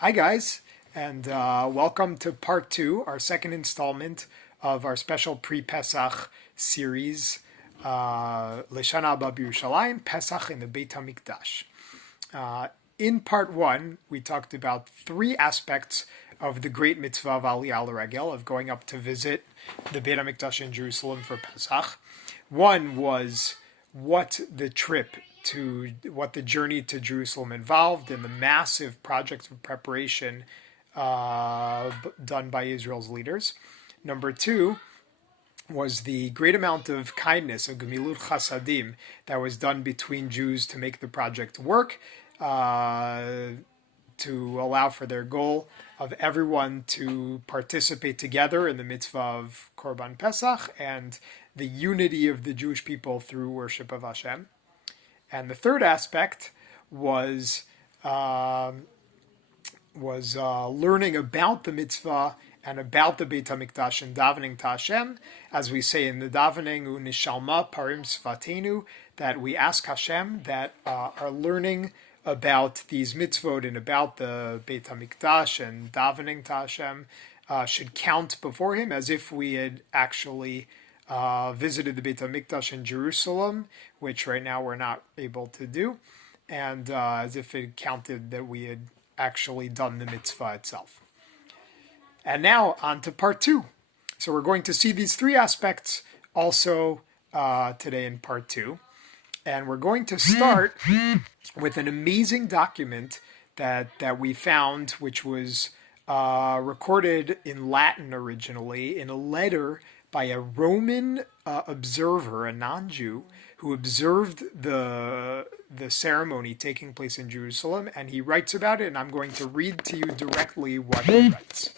Hi guys, and welcome to part two, our second installment of our special pre-Pesach series, Leshana Haba B'Yerushalayim, Pesach in the Beit Hamikdash. In part one, we talked about three aspects of the great mitzvah of Aliyah L'Regel, of going up to visit the Beit Hamikdash in Jerusalem for Pesach. One was what the journey to Jerusalem involved and the massive projects of preparation done by Israel's leaders. Number two was the great amount of kindness, of Gemilut Chasadim, that was done between Jews to make the project work, to allow for their goal of everyone to participate together in the mitzvah of Korban Pesach and the unity of the Jewish people through worship of Hashem. And the third aspect was learning about the mitzvah and about the Beit Hamikdash and davening to Hashem, as we say in the davening, Unishalma Parim Sfatenu, that we ask Hashem that our learning about these mitzvot and about the Beit Hamikdash and davening to Hashem should count before Him as if we had actually visited the Beit Hamikdash in Jerusalem, which right now we're not able to do, and as if it counted that we had actually done the mitzvah itself. And now on to part two. So we're going to see these three aspects also today in part two. And we're going to start with an amazing document that we found, which was recorded in Latin originally in a letter by a Roman observer, a non-Jew, who observed the ceremony taking place in Jerusalem, and he writes about it, and I'm going to read to you directly what he writes.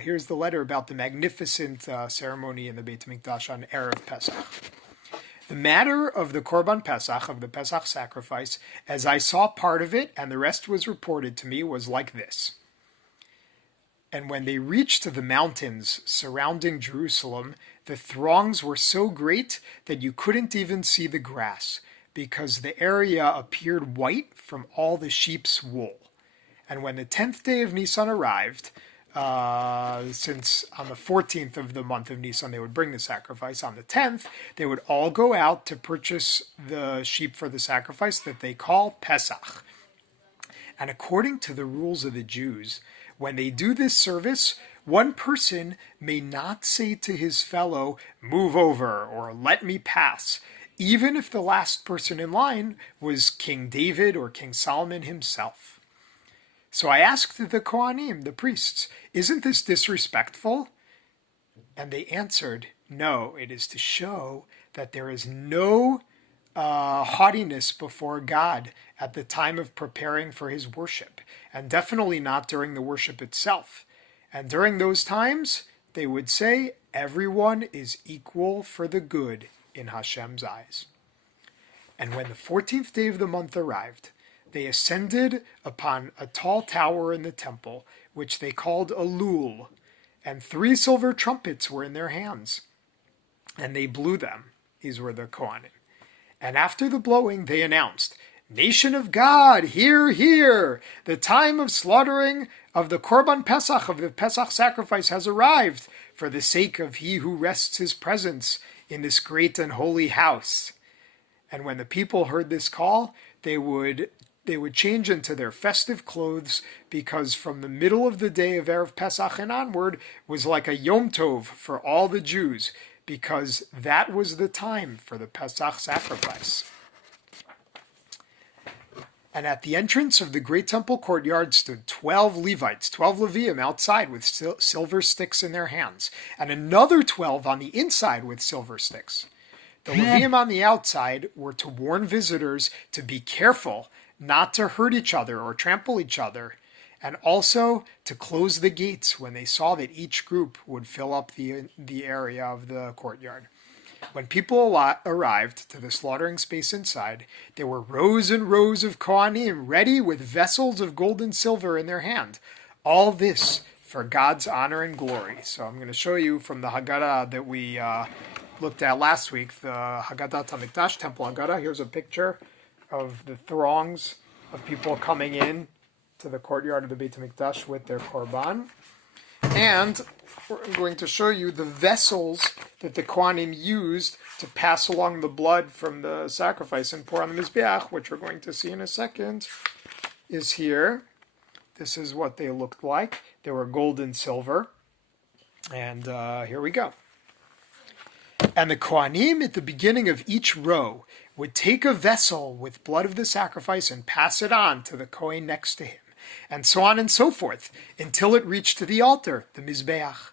Here's the letter about the magnificent ceremony in the Beit Hamikdash on Erev Pesach. The matter of the Korban Pesach, of the Pesach sacrifice, as I saw part of it, and the rest was reported to me, was like this. And when they reached the mountains surrounding Jerusalem, the throngs were so great that you couldn't even see the grass, because the area appeared white from all the sheep's wool. And when the 10th day of Nisan arrived, since on the 14th of the month of Nisan they would bring the sacrifice, on the 10th they would all go out to purchase the sheep for the sacrifice that they call Pesach. And according to the rules of the Jews, when they do this service, one person may not say to his fellow, "Move over," or "Let me pass," even if the last person in line was King David or King Solomon himself. So I asked the Kohanim, the priests, "Isn't this disrespectful?" And they answered, "No, it is to show that there is no haughtiness before God at the time of preparing for His worship, and definitely not during the worship itself. And during those times, they would say, everyone is equal for the good in Hashem's eyes." And when the 14th day of the month arrived, they ascended upon a tall tower in the temple, which they called a lul, and 3 silver trumpets were in their hands. And they blew them. These were the Kohanim. And after the blowing, they announced, "Nation of God, hear, hear! The time of slaughtering of the Korban Pesach, of the Pesach sacrifice, has arrived, for the sake of He who rests His presence in this great and holy house." And when the people heard this call, they would change into their festive clothes, because from the middle of the day of Erev Pesach and onward was like a Yom Tov for all the Jews, because that was the time for the Pesach sacrifice. And at the entrance of the great temple courtyard stood 12 Levites, 12 Leviim outside with silver sticks in their hands, and another 12 on the inside with silver sticks. The Leviim on the outside were to warn visitors to be careful not to hurt each other or trample each other, and also to close the gates when they saw that each group would fill up the area of the courtyard. When people arrived to the slaughtering space inside, there were rows and rows of Kohanim ready with vessels of gold and silver in their hand. All this for God's honor and glory. So I'm going to show you from the Haggadah that we looked at last week, the Haggadah Hamikdash Temple Haggadah. Here's a picture of the throngs of people coming in to the courtyard of the Beit Hamikdash with their korban. And I'm going to show you the vessels that the Kohanim used to pass along the blood from the sacrifice and pour on the Mizbeach, which we're going to see in a second, is here. This is what they looked like. They were gold and silver. And here we go. And the Kohanim at the beginning of each row would take a vessel with blood of the sacrifice and pass it on to the Kohen next to him, and so on and so forth, until it reached to the altar, the Mizbeach.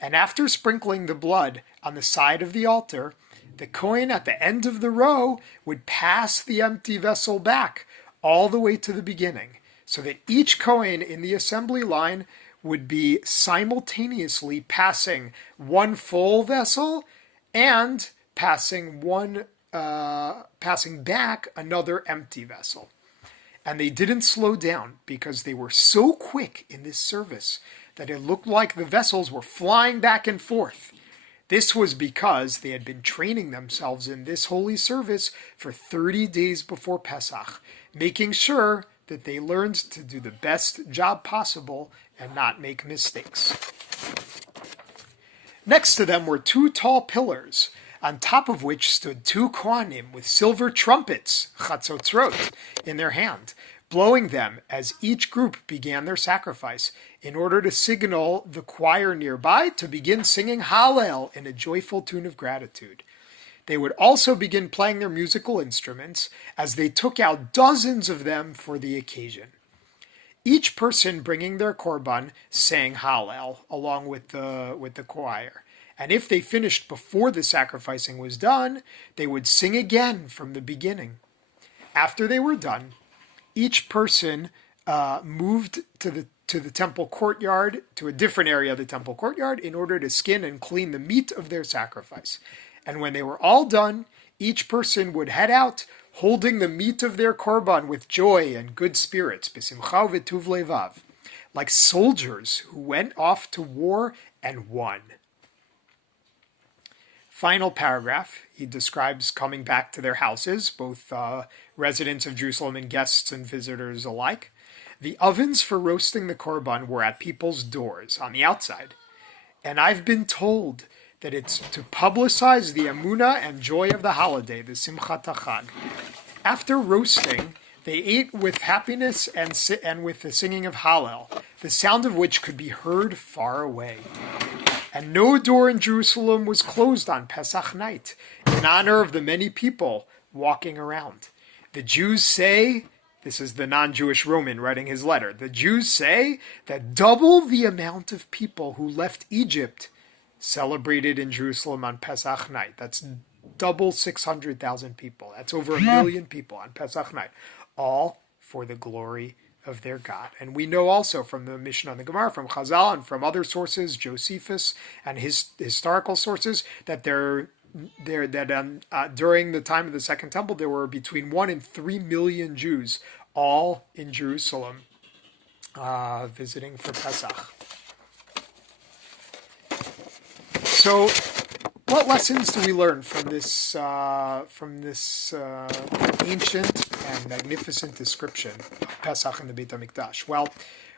And after sprinkling the blood on the side of the altar, the Kohen at the end of the row would pass the empty vessel back all the way to the beginning, so that each Kohen in the assembly line would be simultaneously passing one full vessel and passing back another empty vessel. And they didn't slow down because they were so quick in this service that it looked like the vessels were flying back and forth. This was because they had been training themselves in this holy service for 30 days before Pesach, making sure that they learned to do the best job possible and not make mistakes. Next to them were two tall pillars, on top of which stood two Kohanim with silver trumpets, chatzotzrot, in their hand, blowing them as each group began their sacrifice, in order to signal the choir nearby to begin singing Hallel in a joyful tune of gratitude. They would also begin playing their musical instruments, as they took out dozens of them for the occasion. Each person bringing their korban sang Hallel along with the choir. And if they finished before the sacrificing was done, they would sing again from the beginning. After they were done, each person moved to the temple courtyard, to a different area of the temple courtyard, in order to skin and clean the meat of their sacrifice. And when they were all done, each person would head out, holding the meat of their korban with joy and good spirits, b'simcha v'tuv levav, like soldiers who went off to war and won. Final paragraph, he describes coming back to their houses, both residents of Jerusalem and guests and visitors alike. The ovens for roasting the korban were at people's doors on the outside. And I've been told that it's to publicize the emunah and joy of the holiday, the Simchat HaChag. After roasting, they ate with happiness and with the singing of Hallel, the sound of which could be heard far away. And no door in Jerusalem was closed on Pesach night, in honor of the many people walking around. The Jews say, this is the non-Jewish Roman writing his letter, the Jews say that double the amount of people who left Egypt celebrated in Jerusalem on Pesach night. That's double 600,000 people. That's over 1 million people on Pesach night, all for the glory of their God. And we know also from the Mishnah and the Gemara, from Chazal and from other sources, Josephus and his historical sources, that during the time of the Second Temple, there were between 1 and 3 million Jews, all in Jerusalem, visiting for Pesach. So, what lessons do we learn from this ancient and magnificent description of Pesach in the Beit Hamikdash? Well,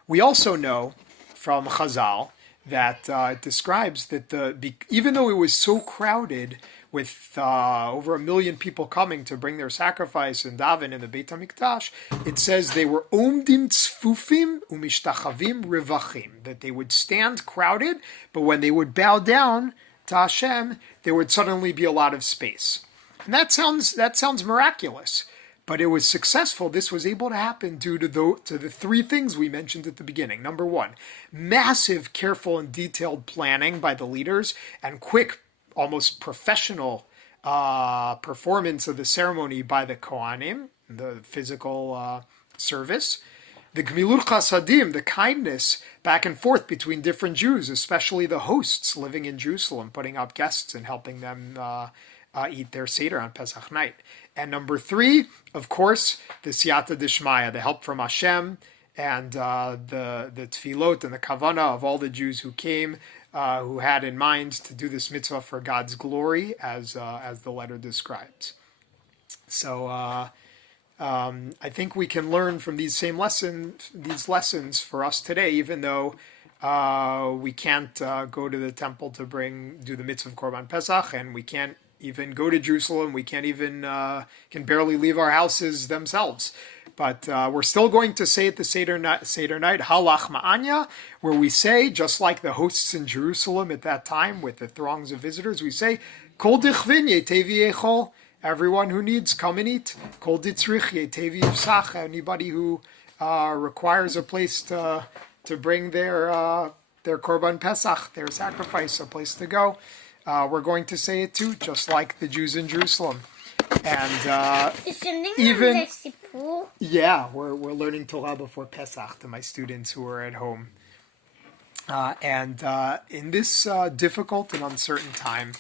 we also know from Chazal that it describes that even though it was so crowded with over 1 million people coming to bring their sacrifice and daven in the Beit Hamikdash, it says they were omdim tzfufim umishtachavim revachim, that they would stand crowded, but when they would bow down to Hashem, there would suddenly be a lot of space. And that sounds miraculous, but it was successful. This was able to happen due to the three things we mentioned at the beginning. Number one, massive, careful, and detailed planning by the leaders and quick, almost professional performance of the ceremony by the Kohanim, the physical service. The Gmilut Chasadim, the kindness back and forth between different Jews, especially the hosts living in Jerusalem, putting up guests and helping them eat their Seder on Pesach night. And number three, of course, the Siyata Dishmaya, the help from Hashem, and the tefillot and the kavanah of all the Jews who came, who had in mind to do this mitzvah for God's glory, as the letter describes. So I think we can learn from these lessons for us today, even though we can't go to the temple to do the mitzvah of Korban Pesach, and we can't even go to Jerusalem. We can't even can barely leave our houses themselves. But we're still going to say at the Seder night, Halach Ma'anya, where we say, just like the hosts in Jerusalem at that time with the throngs of visitors, we say, Kol dichvin yetevi echol. Everyone who needs, come and eat. Kol ditzrich yetevi yivsach. Anybody who requires a place to bring their Korban Pesach, their sacrifice, a place to go. We're going to say it too, just like the Jews in Jerusalem. And even, yeah, we're learning Torah before Pesach to my students who are at home. And in this difficult and uncertain time,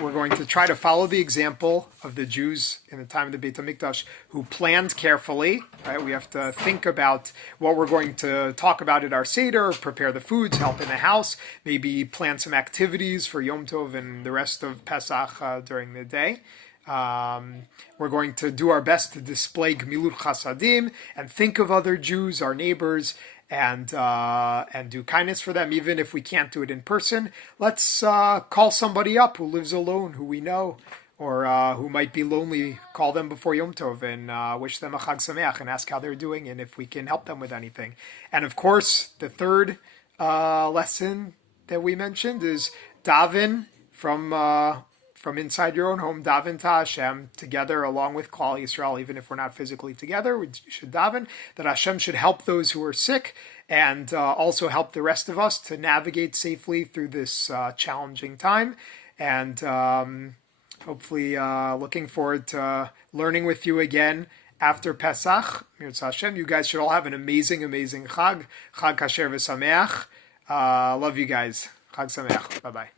we're going to try to follow the example of the Jews in the time of the Beit Hamikdash who planned carefully. Right? We have to think about what we're going to talk about at our Seder, prepare the foods, help in the house, maybe plan some activities for Yom Tov and the rest of Pesach during the day. We're going to do our best to display Gemilut Chasadim and think of other Jews, our neighbors, and do kindness for them, even if we can't do it in person. Let's call somebody up who lives alone, who we know, or who might be lonely. Call them before Yom Tov and wish them a Chag Sameach and ask how they're doing and if we can help them with anything. And of course, the third lesson that we mentioned is daven from inside your own home, daven to Hashem together along with Klal Yisrael, even if we're not physically together. We should daven that Hashem should help those who are sick and also help the rest of us to navigate safely through this challenging time. And hopefully looking forward to learning with you again after Pesach. Mirz Hashem, you guys should all have an amazing, amazing Chag. Chag Kasher v'Sameach. Love you guys. Chag Sameach. Bye-bye.